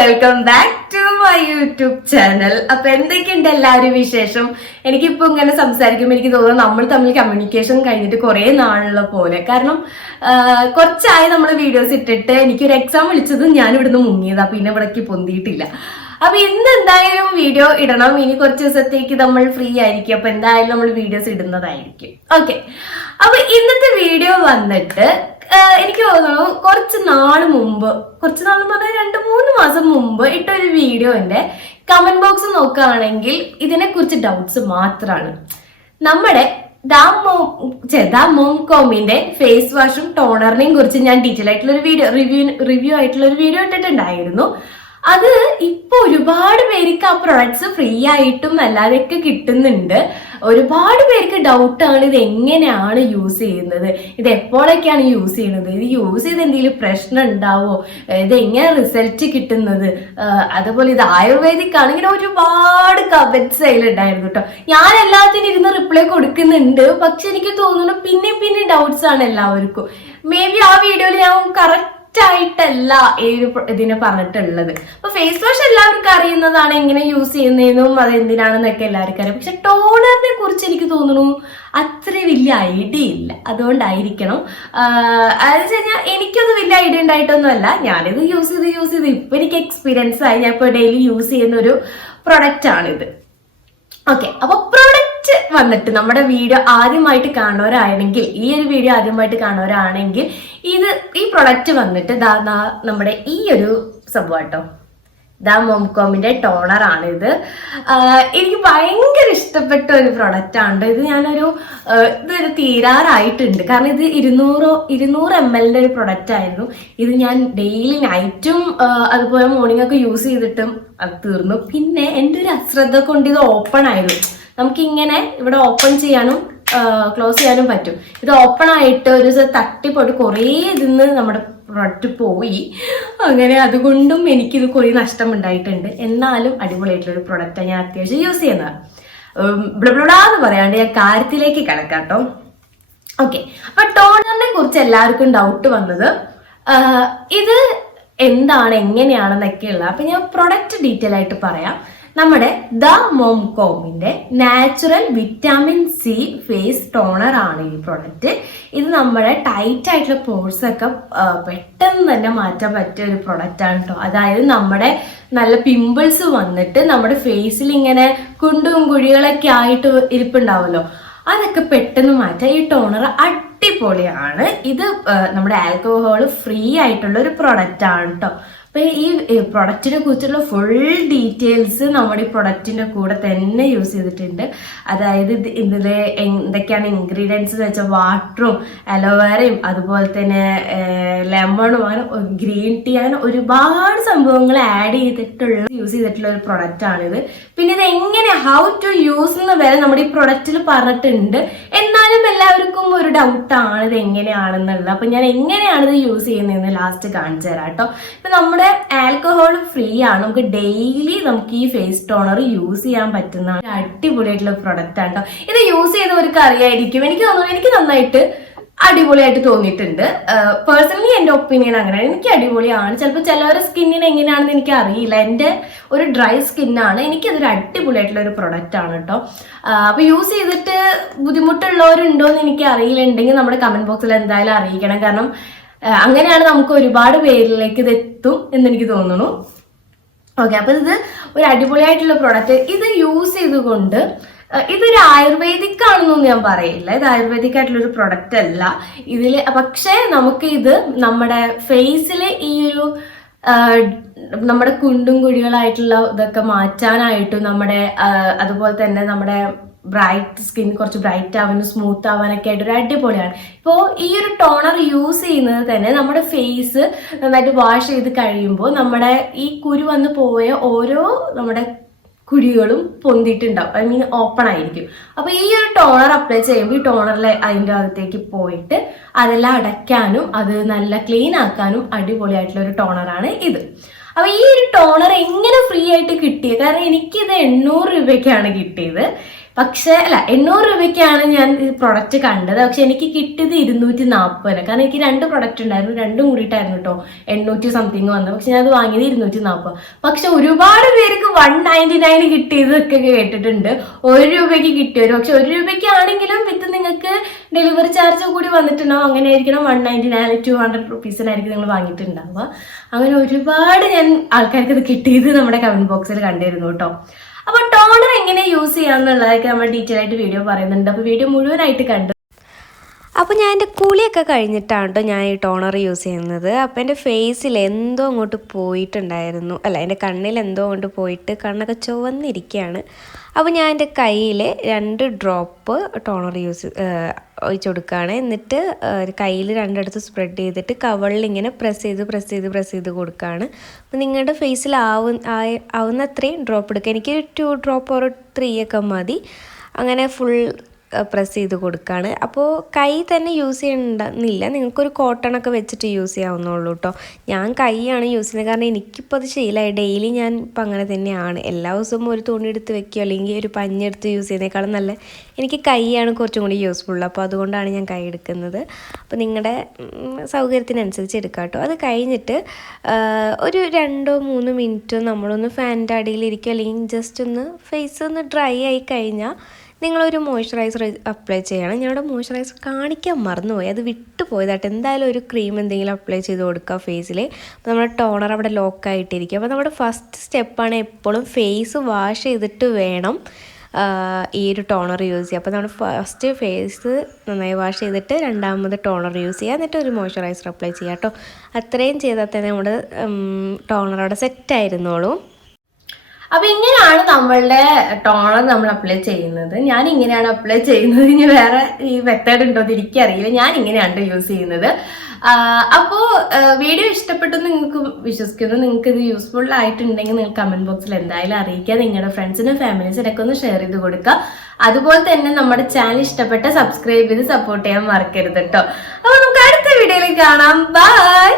Welcome back to my YouTube channel. അപ്പൊ എന്തൊക്കെയുണ്ട് എല്ലാവരും വിശേഷം? എനിക്കിപ്പോ ഇങ്ങനെ സംസാരിക്കുമ്പോൾ എനിക്ക് തോന്നുന്നു നമ്മൾ തമ്മിൽ കമ്മ്യൂണിക്കേഷൻ കഴിഞ്ഞിട്ട് കുറെ നാളുള്ള പോലെ. കാരണം കുറച്ചായി നമ്മൾ വീഡിയോസ് ഇട്ടിട്ട് എനിക്കൊരു എക്സാം വിളിച്ചത് ഞാൻ ഇവിടുന്ന് മുങ്ങിയതാ, പിന്നെ ഇവിടേക്ക് പൊന്തിയിട്ടില്ല. അപ്പൊ ഇന്ന് എന്തായാലും വീഡിയോ ഇടണം. ഇനി കുറച്ച് ദിവസത്തേക്ക് നമ്മൾ ഫ്രീ ആയിരിക്കും, അപ്പൊ എന്തായാലും നമ്മൾ വീഡിയോസ് ഇടുന്നതായിരിക്കും. ഓക്കെ, അപ്പൊ ഇന്നത്തെ വീഡിയോ വന്നിട്ട് എനിക്ക് തോന്നുന്നു കുറച്ച് നാൾ പറഞ്ഞാൽ 2-3 മാസം മുമ്പ് ഇട്ടൊരു വീഡിയോന്റെ കമന്റ് ബോക്സ് നോക്കുകയാണെങ്കിൽ ഇതിനെ കുറിച്ച് ഡൗട്ട്സ് മാത്രമാണ്. നമ്മുടെ മോംകോമിന്റെ ഫേസ് വാഷും ടോണറിനെയും കുറിച്ച് ഞാൻ ഡീറ്റെയിൽ ആയിട്ടുള്ള ഒരു റിവ്യൂ ആയിട്ടുള്ള ഒരു വീഡിയോ ഇട്ടിട്ടുണ്ടായിരുന്നു. അത് ഇപ്പൊ ഒരുപാട് പേർക്ക് ആ പ്രൊഡക്ട്സ് ഫ്രീ ആയിട്ടും അല്ലാതെയൊക്കെ കിട്ടുന്നുണ്ട്. ഒരുപാട് പേർക്ക് ഡൗട്ടാണ് ഇത് എങ്ങനെയാണ് യൂസ് ചെയ്യുന്നത്, ഇത് എപ്പോഴൊക്കെയാണ് യൂസ് ചെയ്യുന്നത്, ഇത് യൂസ് ചെയ്ത് എന്തെങ്കിലും പ്രശ്നം ഉണ്ടാവോ, ഇത് എങ്ങനെ റിസൾട്ട് കിട്ടുന്നത്, അതുപോലെ ഇത് ആയുർവേദിക് ആണ്. ഇങ്ങനെ ഒരുപാട് കമന്റ്സ് അതിലുണ്ടായിരുന്നു കേട്ടോ. ഞാൻ എല്ലാത്തിനും ഇരുന്ന് റിപ്ലൈ കൊടുക്കുന്നുണ്ട്, പക്ഷെ എനിക്ക് തോന്നുന്നു പിന്നെ ഡൗട്ട്സ് ആണ് എല്ലാവർക്കും. മേ ബി ആ വീഡിയോയിൽ ഞാൻ കറക്റ്റ് ആയിട്ടല്ല ഇതിനെ പറഞ്ഞിട്ടുള്ളത്. അപ്പൊ ഫേസ് വാഷ് എല്ലാവർക്കും അറിയുന്നതാണ്, എങ്ങനെ യൂസ് ചെയ്യുന്നതെന്നും അത് എന്തിനാണെന്നൊക്കെ എല്ലാവർക്കും അറിയാം. പക്ഷെ ടോണറിനെ കുറിച്ച് എനിക്ക് തോന്നുന്നു അത്ര വലിയ ഐഡിയ ഇല്ല. അതുകൊണ്ടായിരിക്കണം. അതെന്ന് വെച്ചാൽ എനിക്കൊന്നും വലിയ ഐഡിയ ഉണ്ടായിട്ടൊന്നും അല്ല, ഞാനിത് യൂസ് ചെയ്ത് ഇപ്പൊ എനിക്ക് എക്സ്പീരിയൻസ് ആയി. ഞാൻ ഇപ്പൊ ഡെയിലി യൂസ് ചെയ്യുന്ന ഒരു പ്രൊഡക്റ്റ് ആണിത്. ഓക്കെ, അപ്പൊ പ്രൊഡക്റ്റ് വന്നിട്ട് നമ്മുടെ വീഡിയോ ആദ്യമായിട്ട് കാണുന്നവരാണെങ്കിൽ, ഈ ഒരു വീഡിയോ ആദ്യമായിട്ട് കാണുന്നവരാണെങ്കിൽ ഈ പ്രൊഡക്റ്റ് വന്നിട്ട് നമ്മുടെ ഈ ഒരു സംഭവം കേട്ടോ, മോംകോമിന്റെ ടോണർ ആണിത്. എനിക്ക് ഭയങ്കര ഇഷ്ടപ്പെട്ട ഒരു പ്രൊഡക്റ്റ് ആണ് ഇത്. ഇതൊരു തീരാറായിട്ടുണ്ട്, കാരണം ഇത് 200 ml ഒരു പ്രൊഡക്റ്റ് ആയിരുന്നു. ഇത് ഞാൻ ഡെയിലി നൈറ്റും അതുപോലെ മോർണിംഗ് ഒക്കെ യൂസ് ചെയ്തിട്ടും അത് തീർന്നു. പിന്നെ എൻ്റെ ഒരു അശ്രദ്ധ കൊണ്ട് ഇത് ഓപ്പൺ ആയിരുന്നു. നമുക്കിങ്ങനെ ഇവിടെ ഓപ്പൺ ചെയ്യാനും ക്ലോസ് ചെയ്യാനും പറ്റും. ഇത് ഓപ്പൺ ആയിട്ട് ഒരു ദിവസം തട്ടിപ്പോയിട്ട് കുറേ ഇതിന്ന് നമ്മുടെ പ്രൊഡക്റ്റ് പോയി. അങ്ങനെ അതുകൊണ്ടും എനിക്കിത് കുറേ നഷ്ടം ഉണ്ടായിട്ടുണ്ട്. എന്നാലും അടിപൊളിയായിട്ടുള്ളൊരു പ്രൊഡക്റ്റാണ്, ഞാൻ അത്യാവശ്യം യൂസ് ചെയ്യുന്നത്. ബ്ലബ്ലടാന്ന് പറയാണ്ട് ഞാൻ കാര്യത്തിലേക്ക് കിടക്കാട്ടോ. ഓക്കെ, അപ്പൊ ടോണറിനെ കുറിച്ച് എല്ലാവർക്കും ഡൗട്ട് വന്നത് ഇത് എന്താണ് എങ്ങനെയാണെന്നൊക്കെയുള്ള. അപ്പൊ ഞാൻ പ്രൊഡക്റ്റ് ഡീറ്റെയിൽ ആയിട്ട് പറയാം. നമ്മുടെ മോംകോമിന്റെ natural vitamin C face toner ആണ് ഈ പ്രൊഡക്റ്റ്. ഇത് നമ്മുടെ ടൈറ്റ് ആയിട്ടുള്ള പോർസ് ഒക്കെ പെട്ടെന്ന് തന്നെ മാറ്റാൻ പറ്റിയ ഒരു പ്രൊഡക്റ്റ് ആണ് കേട്ടോ. അതായത് നമ്മുടെ നല്ല പിമ്പിൾസ് വന്നിട്ട് നമ്മുടെ ഫേസിൽ ഇങ്ങനെ കുണ്ടും കുഴികളൊക്കെ ആയിട്ട് ഇരിപ്പുണ്ടാവുമല്ലോ, അതൊക്കെ പെട്ടെന്ന് മാറ്റാം ഈ ടോണർ. അടിപൊളിയാണ് ഇത്. നമ്മുടെ ആൽക്കഹോൾ ഫ്രീ ആയിട്ടുള്ള ഒരു പ്രൊഡക്റ്റ് ആണ് കേട്ടോ. അപ്പൊ ഈ പ്രൊഡക്റ്റിനെ കുറിച്ചുള്ള ഫുൾ ഡീറ്റെയിൽസ് നമ്മുടെ ഈ പ്രൊഡക്റ്റിന്റെ കൂടെ തന്നെ യൂസ് ചെയ്തിട്ടുണ്ട്. അതായത് ഇതില് എന്തൊക്കെയാണ് ഇൻഗ്രീഡിയൻസ് എന്ന് വെച്ചാൽ വാട്ടറും അലോവേറയും അതുപോലെ തന്നെ ലെമണും, അങ്ങനെ ഗ്രീൻ ടീ, അങ്ങനെ ഒരുപാട് സംഭവങ്ങൾ യൂസ് ചെയ്തിട്ടുള്ള ഒരു പ്രൊഡക്റ്റ് ആണിത്. പിന്നെ ഇത് എങ്ങനെ ഹൗ ടു യൂസ് എന്ന് വരെ നമ്മുടെ ഈ പ്രൊഡക്റ്റിൽ പറഞ്ഞിട്ടുണ്ട്. എന്നാലും എല്ലാവർക്കും ഒരു ഡൗട്ടാണ് ഇത് എങ്ങനെയാണെന്നുള്ളത്. അപ്പൊ ഞാൻ എങ്ങനെയാണ് ഇത് യൂസ് ചെയ്യുന്നതെന്ന് ലാസ്റ്റ് കാണിച്ചു തരാം കേട്ടോ. ഇപ്പൊ നമ്മുടെ ആൽക്കഹോൾ ഫ്രീ ആണ്, നമുക്ക് ഡെയിലി നമുക്ക് ഈ ഫേസ് ടോണർ യൂസ് ചെയ്യാൻ പറ്റുന്ന അടിപൊളിയായിട്ടുള്ള പ്രൊഡക്റ്റ് ആണ് കേട്ടോ. ഇത് യൂസ് ചെയ്തവർക്ക് അറിയായിരിക്കും. എനിക്ക് തോന്നുന്നു എനിക്ക് നന്നായിട്ട് അടിപൊളിയായിട്ട് തോന്നിയിട്ടുണ്ട്. പേഴ്സണലി എൻ്റെ ഒപ്പീനിയൻ അങ്ങനെയാണ്, എനിക്ക് അടിപൊളിയാണ്. ചിലപ്പോൾ ചിലവരുടെ സ്കിന്നിന് എങ്ങനെയാണെന്ന് എനിക്ക് അറിയില്ല. എൻ്റെ ഒരു ഡ്രൈ സ്കിന്നാണ്, എനിക്കതൊരു അടിപൊളിയായിട്ടുള്ള ഒരു പ്രൊഡക്റ്റ് ആണ് കേട്ടോ. അപ്പൊ യൂസ് ചെയ്തിട്ട് ബുദ്ധിമുട്ടുള്ളവരുണ്ടോ എന്ന് എനിക്ക് അറിയില്ലുണ്ടെങ്കിൽ നമ്മുടെ കമന്റ് ബോക്സിൽ എന്തായാലും അറിയിക്കണം. കാരണം അങ്ങനെയാണ് നമുക്ക് ഒരുപാട് പേരിലേക്ക് ഇത് എത്തും എന്നെനിക്ക് തോന്നുന്നു. ഓക്കെ, അപ്പൊ ഇത് ഒരു അടിപൊളിയായിട്ടുള്ള പ്രൊഡക്റ്റ്. ഇത് യൂസ് ചെയ്തുകൊണ്ട് ഇതൊരു ആയുർവേദിക് ആണെന്നൊന്നും ഞാൻ പറയില്ല. ഇത് ആയുർവേദിക് ആയിട്ടുള്ള ഒരു പ്രൊഡക്റ്റ് അല്ല ഇതില്. പക്ഷെ നമുക്ക് ഇത് നമ്മുടെ ഫേസിൽ ഈ ഒരു നമ്മുടെ കുണ്ടും കുഴികളായിട്ടുള്ള ഇതൊക്കെ മാറ്റാനായിട്ടും അതുപോലെ തന്നെ നമ്മുടെ ബ്രൈറ്റ് സ്കിൻ കുറച്ച് ബ്രൈറ്റ് ആവാനും സ്മൂത്ത് ആവാനൊക്കെ ആയിട്ട് ഒരു അടിപൊളിയാണ്. ഇപ്പോൾ ഈ ഒരു ടോണർ യൂസ് ചെയ്യുന്നത് തന്നെ നമ്മുടെ ഫേസ് നന്നായിട്ട് വാഷ് ചെയ്ത് കഴിയുമ്പോൾ നമ്മുടെ ഈ കുരു വന്ന് പോയ ഓരോ നമ്മുടെ കുഴികളും പൊന്തിയിട്ടുണ്ടാവും, ഐ മീൻ ഓപ്പൺ ആയിരിക്കും. അപ്പൊ ഈ ഒരു ടോണർ അപ്ലൈ ചെയ്യുമ്പോൾ ഈ ടോണറിൽ അതിൻ്റെ അകത്തേക്ക് പോയിട്ട് അതെല്ലാം അടയ്ക്കാനും അത് നല്ല ക്ലീൻ ആക്കാനും അടിപൊളിയായിട്ടുള്ള ഒരു ടോണറാണ് ഇത്. അപ്പൊ ഈ ഒരു ടോണർ എങ്ങനെ ഫ്രീ ആയിട്ട് കിട്ടിയത്? കാരണം എനിക്കിത് 800 രൂപയ്ക്കാണ് കിട്ടിയത്. പക്ഷെ അല്ല 800 രൂപയ്ക്കാണ് ഞാൻ ഈ പ്രൊഡക്റ്റ് കണ്ടത്. പക്ഷെ എനിക്ക് കിട്ടിയത് 240. കാരണം എനിക്ക് 2 പ്രൊഡക്റ്റ് ഉണ്ടായിരുന്നു, രണ്ടും കൂടിയിട്ടായിരുന്നു കേട്ടോ 800 സംതിങ് വന്നത്. പക്ഷെ ഞാൻ അത് വാങ്ങിയത് 240. പക്ഷെ ഒരുപാട് പേർക്ക് 199 കിട്ടിയതൊക്കെ കേട്ടിട്ടുണ്ട്, 1 രൂപയ്ക്ക് കിട്ടിയവരും. പക്ഷെ 1 രൂപയ്ക്ക് ആണെങ്കിലും വിത്ത് നിങ്ങൾക്ക് ഡെലിവറി ചാർജ് കൂടി വന്നിട്ടുണ്ടാവും. അങ്ങനെ ആയിരിക്കണം 199 200 റുപ്പീസിനായിരിക്കും നിങ്ങൾ വാങ്ങിയിട്ടുണ്ടാവുക. അങ്ങനെ ഒരുപാട് ഞാൻ ആൾക്കാർക്ക് ഇത് കിട്ടിയത് നമ്മുടെ കമന്റ് ബോക്സിൽ കണ്ടിരുന്നു കേട്ടോ. അപ്പൊ ടോണർ എങ്ങനെ യൂസ് ചെയ്യാന്നുള്ളതൊക്കെ നമ്മൾ ഡീറ്റെയിൽ ആയിട്ട് വീഡിയോ പറയുന്നുണ്ട്. അപ്പൊ വീഡിയോ മുഴുവനായിട്ട് കണ്ടു. അപ്പോൾ ഞാൻ എൻ്റെ കുളിയൊക്കെ കഴിഞ്ഞിട്ടാണ് കേട്ടോ ഞാൻ ഈ ടോണർ യൂസ് ചെയ്യുന്നത്. അപ്പോൾ എൻ്റെ ഫേസിൽ എന്തോ അങ്ങോട്ട് പോയിട്ടുണ്ടായിരുന്നു, അല്ല എൻ്റെ കണ്ണിൽ എന്തോ കൊണ്ട് പോയിട്ട് കണ്ണൊക്കെ ചുവന്നിരിക്കുകയാണ്. അപ്പോൾ ഞാൻ എൻ്റെ കയ്യിൽ 2 ഡ്രോപ്പ് ടോണർ ഒഴിച്ചു കൊടുക്കുകയാണ്. എന്നിട്ട് കയ്യിൽ രണ്ടിടത്ത് സ്പ്രെഡ് ചെയ്തിട്ട് കവളിൽ ഇങ്ങനെ പ്രസ് ചെയ്ത് കൊടുക്കുകയാണ്. അപ്പോൾ നിങ്ങളുടെ ഫേസിൽ ആവുന്ന അത്രയും ഡ്രോപ്പ് എടുക്കുക. എനിക്ക് 2 ഡ്രോപ്പ് ഓർ 3 ഒക്കെ മതി. അങ്ങനെ ഫുൾ പ്രസ് ചെയ്ത് കൊടുക്കുകയാണ്. അപ്പോൾ കൈ തന്നെ യൂസ് ചെയ്യണമെന്നില്ല, നിങ്ങൾക്കൊരു കോട്ടണൊക്കെ വെച്ചിട്ട് യൂസ് ചെയ്യാവുന്നുള്ളൂ കേട്ടോ. ഞാൻ കൈയാണ് യൂസ് ചെയ്യുന്നത്, കാരണം എനിക്കിപ്പോൾ അത് ശീലമായി. ഡെയിലി ഞാൻ ഇപ്പം അങ്ങനെ തന്നെയാണ്. എല്ലാ ദിവസവും ഒരു തുണി എടുത്ത് വെക്കുകയോ അല്ലെങ്കിൽ ഒരു പഞ്ഞെടുത്ത് യൂസ് ചെയ്യുന്നതിനേക്കാളും നല്ല എനിക്ക് കൈയാണ് കുറച്ചും കൂടി യൂസ്ഫുൾ. അപ്പോൾ അതുകൊണ്ടാണ് ഞാൻ കൈ എടുക്കുന്നത്. അപ്പോൾ നിങ്ങളുടെ സൗകര്യത്തിനനുസരിച്ച് എടുക്കാം കേട്ടോ. അത് കഴിഞ്ഞിട്ട് ഒരു 2-3 മിനിറ്റ് നമ്മളൊന്ന് ഫാനിൻ്റെ അടിയിലിരിക്കുക, അല്ലെങ്കിൽ ജസ്റ്റ് ഒന്ന് ഫേസ് ഒന്ന് ഡ്രൈ ആയി കഴിഞ്ഞാൽ നിങ്ങളൊരു മോയ്സ്ചറൈസർ അപ്ലൈ ചെയ്യണം. ഞാനിവിടെ മോയ്സ്ചറൈസർ കാണിക്കാൻ മറന്നുപോയി, അത് വിട്ടുപോയതായിട്ട്. എന്തായാലും ഒരു ക്രീം എന്തെങ്കിലും അപ്ലൈ ചെയ്ത് കൊടുക്കുക ഫേസിൽ. അപ്പോൾ നമ്മുടെ ടോണർ അവിടെ ലോക്കായിട്ടിരിക്കും. അപ്പോൾ നമ്മുടെ ഫസ്റ്റ് സ്റ്റെപ്പാണ് എപ്പോഴും ഫേസ് വാഷ് ചെയ്തിട്ട് വേണം ഈ ഒരു ടോണർ യൂസ് ചെയ്യുക. അപ്പോൾ നമ്മൾ ഫസ്റ്റ് ഫേസ് നന്നായി വാഷ് ചെയ്തിട്ട് രണ്ടാമത് ടോണർ യൂസ് ചെയ്യുക, എന്നിട്ട് ഒരു മോയ്സ്ചറൈസർ അപ്ലൈ ചെയ്യുക കേട്ടോ. അത്രയും ചെയ്താൽ തന്നെ നമ്മുടെ ടോണർ അവിടെ സെറ്റായിരുന്നോളൂ. അപ്പൊ ഇങ്ങനെയാണ് നമ്മളുടെ ടോണർ നമ്മൾ അപ്ലൈ ചെയ്യുന്നത്. ഞാൻ ഇങ്ങനെയാണ് അപ്ലൈ ചെയ്യുന്നത്. ഇനി വേറെ ഈ മെത്തേഡ് ഉണ്ടോ എന്ന് എനിക്കറിയില്ല. ഞാൻ ഇങ്ങനെയാണ് യൂസ് ചെയ്യുന്നത്. അപ്പോ വീഡിയോ ഇഷ്ടപ്പെട്ടു നിങ്ങൾക്ക് വിശ്വസിക്കുന്നു. നിങ്ങൾക്ക് ഇത് യൂസ്ഫുൾ ആയിട്ടുണ്ടെങ്കിൽ നിങ്ങൾ കമന്റ് ബോക്സിൽ എന്തായാലും അറിയിക്കുക. നിങ്ങളുടെ ഫ്രണ്ട്സിനും ഫാമിലീസിനൊക്കെ ഒന്ന് ഷെയർ ചെയ്ത് കൊടുക്കുക. അതുപോലെ തന്നെ നമ്മുടെ ചാനൽ ഇഷ്ടപ്പെട്ട സബ്സ്ക്രൈബ് ചെയ്ത് സപ്പോർട്ട് ചെയ്യാൻ മറക്കരുത് കേട്ടോ. അപ്പൊ നമുക്ക് അടുത്ത വീഡിയോയിൽ കാണാം. ബൈ.